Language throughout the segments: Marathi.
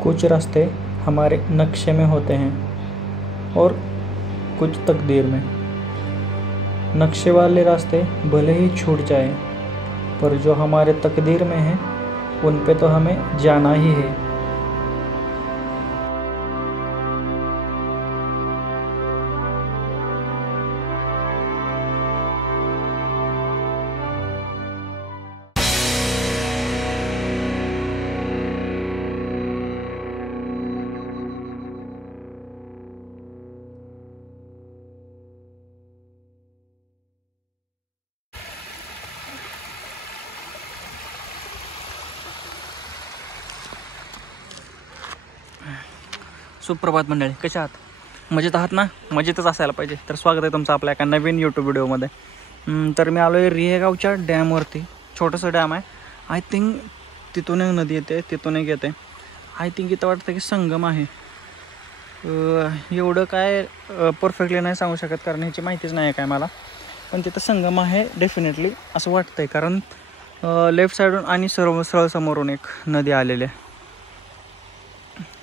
कुछ रास्ते हमारे नक्शे में होते हैं और कुछ तकदीर में। नक्शे वाले रास्ते भले ही छूट जाएं, पर जो हमारे तकदीर में हैं उन पे तो हमें जाना ही है। सुप्रभात मंडळी, कशा आहात? मजेत आहात ना? मजेतच असायला पाहिजे. तर स्वागत आहे तुमचं आपल्या एका नवीन यूट्यूब व्हिडिओमध्ये. तर मी आलो आहे रिहेगावच्या डॅमवरती. छोटंसं डॅम आहे. आय थिंक तिथून एक नदी येते, तिथून एक येते. आय थिंक इथं वाटतं की संगम आहे. एवढं काय परफेक्टली नाही सांगू शकत, कारण ह्याची माहितीच नाही आहे काय मला. पण तिथं संगम आहे डेफिनेटली असं वाटतंय, कारण लेफ्ट साईडून आणि सरळ समोरून एक नदी आलेली आहे.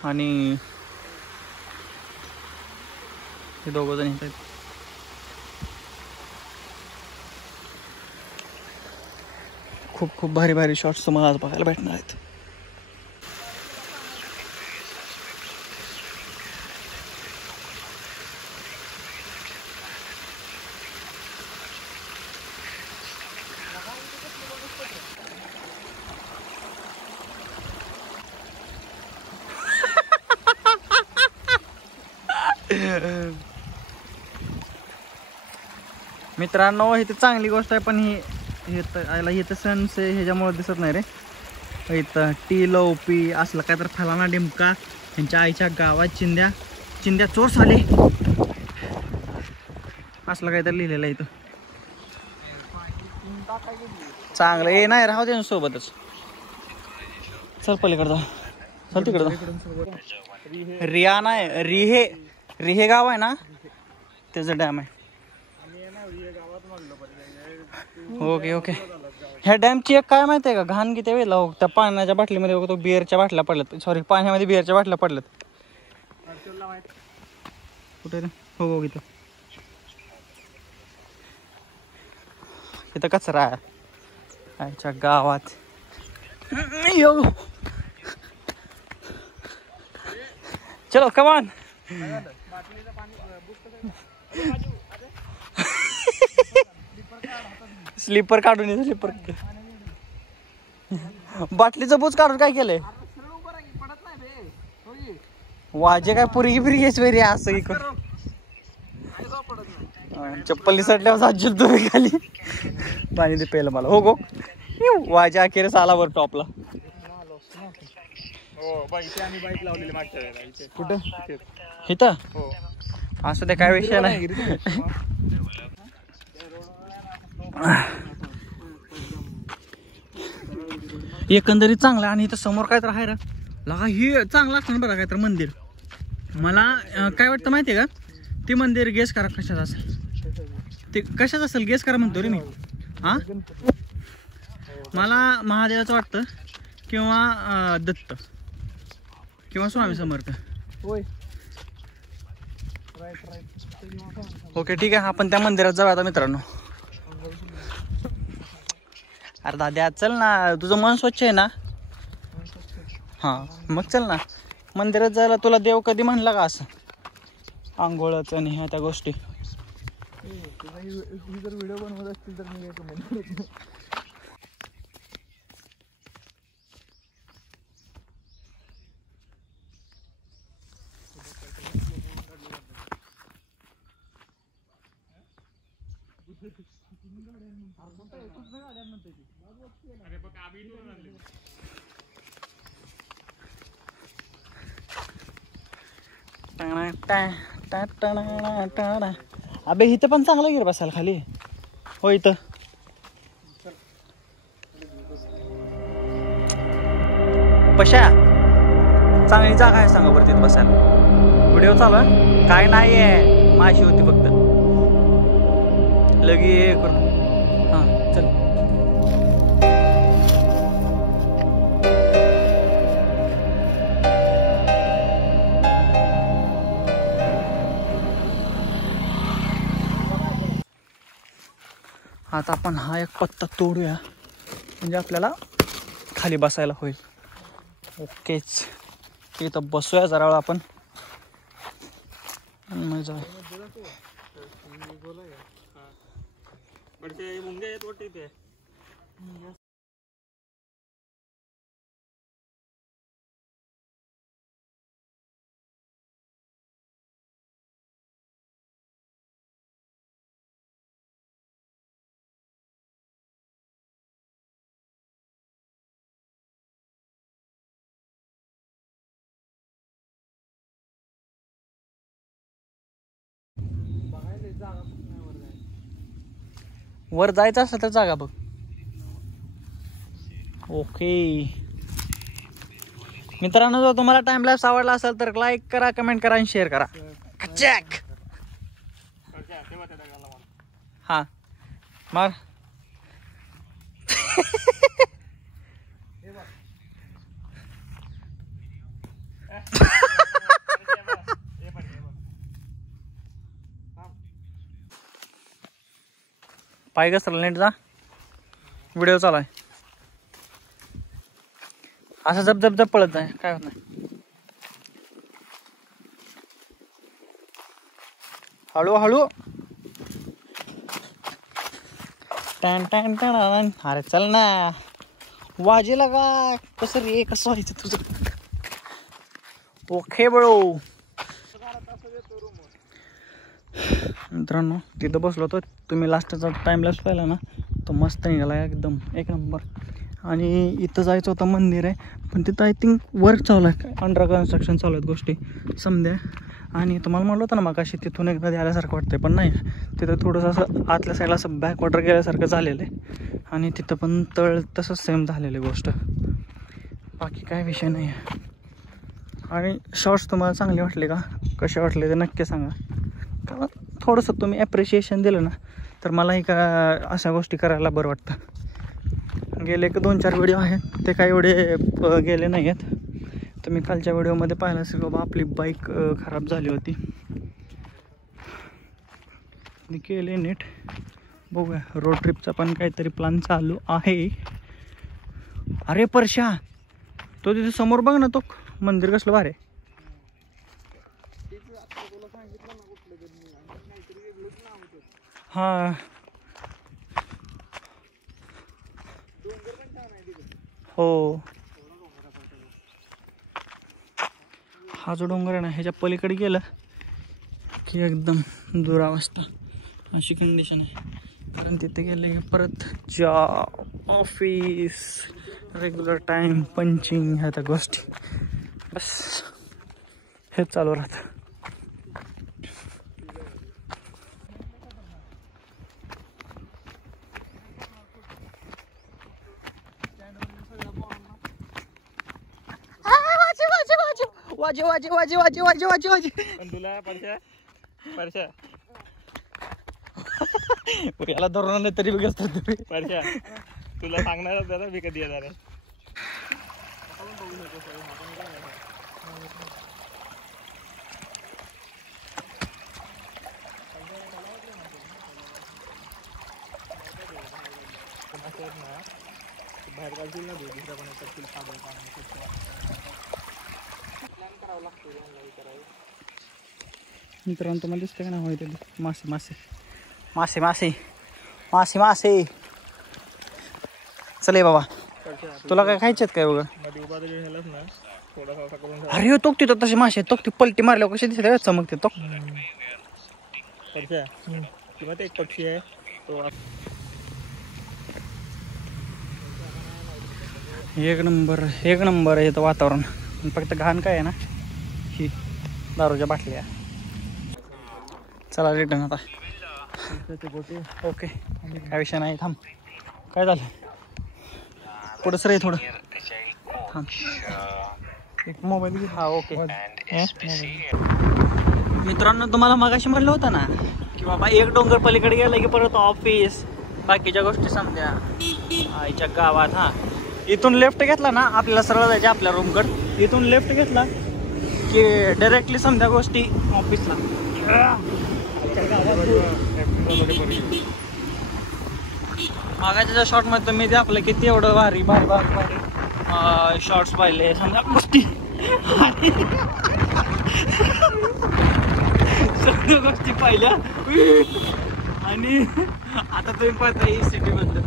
आणि हे दोघं जण येत आहेत. खूप खूप भारी भारी शॉट्स तुम्हाला आज बघायला भेटणार आहेत. मित्रांनो, ही तर चांगली गोष्ट आहे, पण ही तर सण से ह्याच्यामुळे दिसत नाही रे. इथं टी लवपी असलं काय तर फलाना डिमका, ह्यांच्या आईच्या गावात चिंद्या चोर साले असलं काय तर लिहिलेलं आहे इथं. चांगलं हे नाही, राहू दे सोबतच. चल पलीकडं, चल तिकडं. रिया नाही, रिहे गाव आहे ना, त्याचं डॅम आहे. ओके. ह्या डॅमची एक काय माहिती आहे का घाण किती वेळेला त्या पाण्याच्या बाटलीमध्ये बघतो बिअरच्या बाटल्या पडल्यात. सॉरी, पाण्यामध्ये बिअरच्या बाटल्या पडल्यात. कुठे हो इथं इथं कचरा आहे आईच्या गावात. चलो कमान. स्लीपर काढून ये, स्लीपर. बाटलीचं बोच काढून काय केलंय? वाजे काय पुरी फिरी वेरी असं चप्पल निसटल्यावर साजून तुम्ही खाली पाणी दे प्यायला मला. हो गो वाजे अखेर आला वर टॉपला. कुठं इथं असं ते काय विषय नाही. एकंदरीत चांगलं. आणि इथं समोर काय तर आहे लगा, ही चांगलं असतं बघा काय तर मंदिर. मला काय वाटतं माहितीये का, ते मंदिर गेस करा कशाचं असेल. ते कशाचं असेल गेस करा म्हणतो रे मी. हा, मला महादेवाचं वाटतं, किंवा दत्त, किंवा स्वामी समर्थ. ओके ठीक आहे, आपण त्या मंदिरात जाऊया आता मित्रांनो. अरे दाद्या चल ना, तुझं मन स्वच्छ आहे ना? हां मग चल ना मंदिरात जायला. तुला देव कधी म्हणला का असं आंघोळाचं आणि ह्या त्या गोष्टी? जर व्हिडिओ बनवत असतील तर मी अबे इथं पण चांगलं गिर बसायला खाली. हो इथं पशा चांगली जागा आहे सांगा बरं तिथं बसायला. व्हिडिओ चालू आहे काय नाही आहे, माशी होती फक्त लगे करतो. हां चल. आता आपण हा एक पत्ता तोडूया म्हणजे आपल्याला खाली बसायला होईल. ओकेच, इथं बसूया जरा वेळ आपण. मग जाऊ. वर जायचं असलं तर जागा बघ. ओके मित्रांनो, जर तुम्हाला टाइमलॅप्स आवडला असेल तर लाईक करा, कमेंट करा आणि शेअर करा. चॅक हा मार. पाय घसरला नीट जा, व्हिडिओ चालू आहे. असं जप जप जप पळत नाही, काय होत नाही. हळू हळू. टॅन टॅन टॅन. अरे चल ना, वाजेला का कसं रे, कसं व्हायचं तुझं. ओके बळो. मित्रांनो तिथं बसलो होतो, तुम्ही लास्टचा टाइमलॅप्स पाहिला ना, तो मस्त निघाला एकदम एक नंबर. आणि इथं जायचं होतं मंदिर आहे, पण तिथं आय थिंक वर्क चालू आहे, अंडर कन्स्ट्रक्शन चालू आहेत गोष्टी समजा. आणि तुम्हाला म्हणलं होतं ना मग अशी तिथून एकदा आल्यासारखं वाटतंय, पण नाही, तिथं थोडंसं असं आतल्या साईडला असं बॅकवॉटर गेल्यासारखं झालेलं आहे. आणि तिथं पण तळ तसंच सेम झालेलं आहे गोष्ट, बाकी काय विषय नाही आहे. आणि शॉर्ट्स तुम्हाला चांगले वाटले का, कसे वाटले ते नक्की सांगा. कारण थोडंसं तुम्ही ॲप्रिशिएशन दिलं ना तर मलाही अशा गोष्टी करायला बरं वाटतं. गेले एक 2-4 व्हिडिओ आहेत, ते काही एवढे गेले नाही आहेत. तर मी कालच्या व्हिडिओमध्ये पाहिलं असेल बाबा आपली बाईक खराब झाली होती, मी केले नीट. बघूया रोड ट्रिपचा पण काहीतरी प्लॅन चालू आहे. अरे परशा, तो तिथे समोर बघ ना, तो मंदिर कसलं भारी आहे. हा हो, हा जो डोंगर आहे ना, ह्याच्या पलीकडे गेलं की एकदम दुरावस्था अशी कंडिशन आहे. कारण तिथे गेले की परत job, office, regular time, punching, ह्या त्या गोष्टी बस हेच चालू राहतं. वाजे वाजे वाजे वाजे वाजे वाजे वाजे. पण तुला परशा याला धरून नाही तरी बघ तुम्ही. परशा तुला सांगणार जरा मी कधी येणार आहे. बाहेर काढतील ना दुसऱ्या पण करतील प्लॅन करावं लागतो करायला. मित्रांनो तुम्हाला दिसतं का नाही ते मासे मासे मासे मासे मासे मासे. चले बाबा, तुला काय खायचेत काय बघा. मध्ये उभा तरी राहिलास ना थोडासा करून. अरे तो तिथं तसे मासे तो ती पलटी मारल्यावर कसे दिसते चमकते तो. परशा किंवा ते एक पक्षी आहे तो. एक नंबर आहे इथं वातावरण. फक्त घाण काय आहे ना, ही दारूच्या बाटल्या. चला रिटर्न आता. ओके काय विषय नाही, थांब. काय झालं पुढं सर आहे थोडं थांब. एक मोबाईल घे. हा ओके. मित्रांनो तुम्हाला मगाशी म्हटलं होतं ना की बाबा एक डोंगर पलीकडे गेलं की परत ऑफिस, बाकीच्या गोष्टी समजा आईच्या गावात. हा इथून लेफ्ट घेतला ना आपल्याला सरळ जायचे आपल्या रूमकडे. इथून लेफ्ट घेतला की डायरेक्टली समजा गोष्टी ऑफिसला. मागाच्या शॉर्टमध्ये तुम्ही ते आपलं किती एवढं भारी भारी भारी भारी शॉर्ट्स पाहिले समजा गोष्टी सगळ्या गोष्टी पाहिल्या आणि आता तुम्ही पाहता ही सिटी बद्दल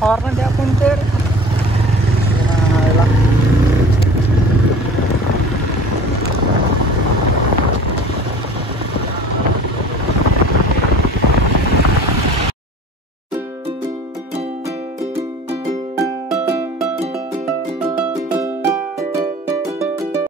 हॉर्न द्या पण तर